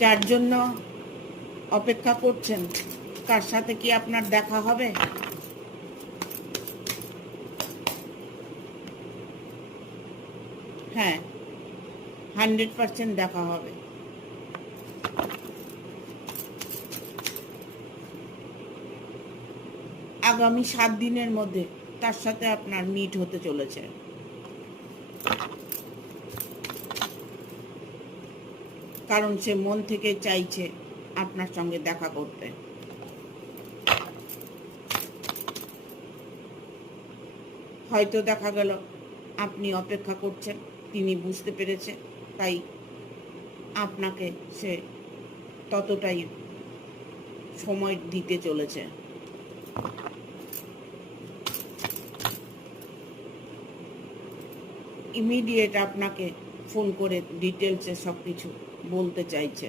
যার জন্য অপেক্ষা করছেন, তার সাথে কি আপনার দেখা হবে? হ্যাঁ, 100% দেখা হবে। আগামী 7 দিনের মধ্যে তার সাথে আপনার মিট হতে চলেছে। কারণ সে মন থেকে চাইছে আপনার সঙ্গে দেখা করতে। হয়তো দেখা গেল আপনি অপেক্ষা করছেন, তিনি বুঝতে পেরেছে, তাই আপনাকে সে ততটাই সময় দিতে চলেছে। ইমিডিয়েট আপনাকে ফোন করে ডিটেলসে সব কিছু বলতে চাইছে।